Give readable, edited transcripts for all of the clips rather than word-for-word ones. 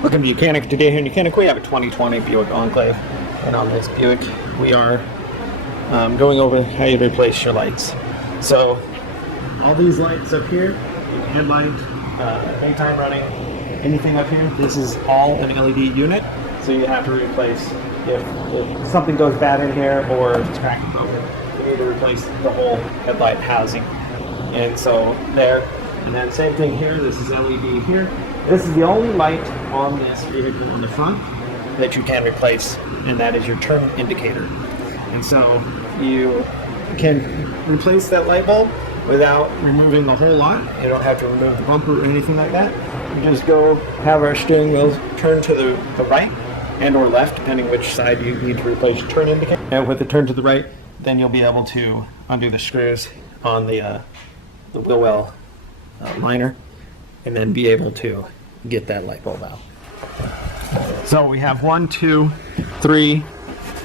Welcome to YOUCANIC. Today here in YOUCANIC we have a 2020 Buick Enclave, and on this Buick we are going over how you replace your lights. So all these lights up here, headlight, daytime running, anything up here, this is all an LED unit, so you have to replace if something goes bad in here or if it's cracked open, you need to replace the whole headlight housing. And so there, and then same thing here, this is LED here. This is the only light on this vehicle on the front that you can replace, and that is your turn indicator. And so you can replace that light bulb without removing the whole lot. You don't have to remove the bumper or anything like that. You just go have our steering wheels turn to the right and or left, depending which side you need to replace your turn indicator. And with the turn to the right, then you'll be able to undo the screws on the wheel well liner, and then be able to get that light bulb out. So we have 1, 2, 3, and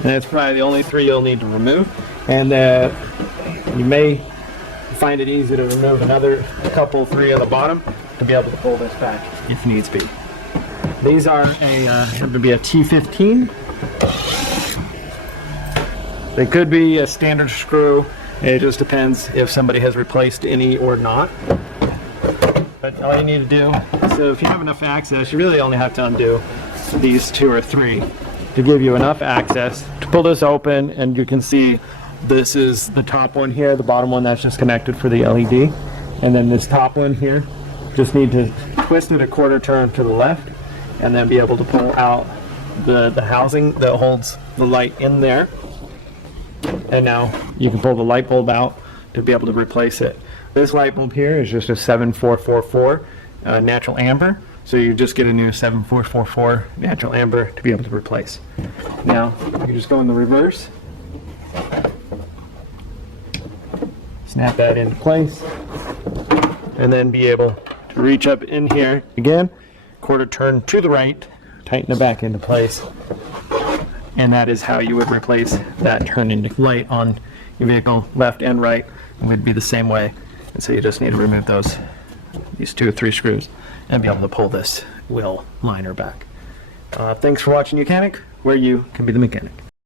that's probably the only 3 you'll need to remove. And you may find it easy to remove another couple, 3 on the bottom to be able to pull this back if needs be. These are going to be a T15. They could be a standard screw. It just depends if somebody has replaced any or not. But all you need to do, so if you have enough access, you really only have to undo these 2 or 3 to give you enough access to pull this open. And you can see this is the top one here, the bottom one that's just connected for the LED. And then this top one here, just need to twist it a quarter turn to the left and then be able to pull out the housing that holds the light in there. And now you can pull the light bulb out to be able to replace it. This light bulb here is just a 7444 natural amber, so you just get a new 7444 natural amber to be able to replace. Now you just go in the reverse, snap that into place, and then be able to reach up in here again, quarter turn to the right, tighten it back into place, and that is how you would replace that turn into light on your vehicle, left and right. It would be the same way. And so you just need to remove these 2 or 3 screws and be able to pull this wheel liner back. Thanks for watching YOUCANIC, where you can be the mechanic.